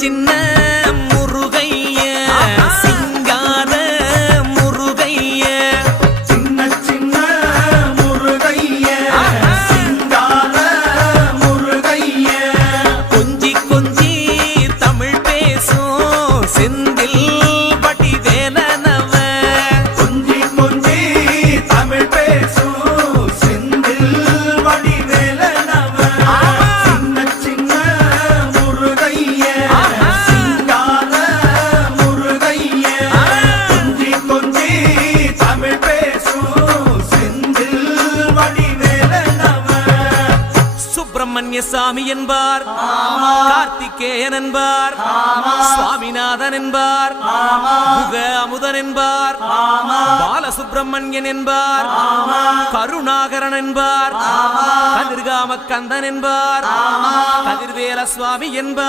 சின்ன முருகைய சிங்கார முருகைய சின்ன சின்ன முருகைய சிங்கார முருகைய கொஞ்சி கொஞ்சி தமிழ் பேசும் செந்தில் வடிவேலனவ கொஞ்சி கொஞ்சி தமிழ் பேசும் செந்தில் வடிவேலனவ சின்ன சின்ன முருகைய சிங்கார முருகைய கொஞ்சி கொஞ்சி தமிழ் பேசும் செந்தில் வடிவேலனவ சுப்பிரமணிய சாமி என்பார், கார்த்திகேயன் என்பார், சுவாமிநாதன் என்பார், முக அமுதன் என்பார், பாலசுப்பிரமணியன் என்பார், கருணாகரன் என்பார், கதிர்காம கந்தன் என்பார், கதிர்வேல சுவாமி என்பார்.